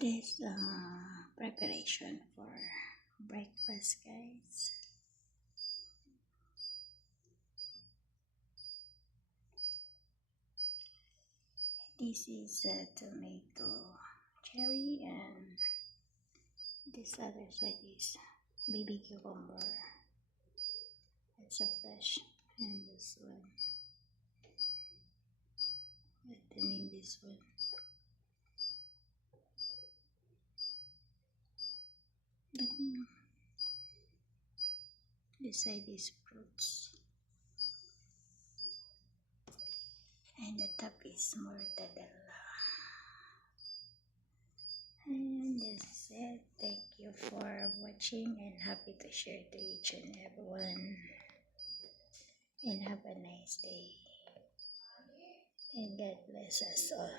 This preparation for breakfast, guys. This is tomato cherry, and this other side is baby cucumber. It's a fresh, and this one. Let me name this one. This side is fruits, and the top is mortadella. And this is it. Thank you for watching, and happy to share to each and everyone. And have a nice day. And God bless us all.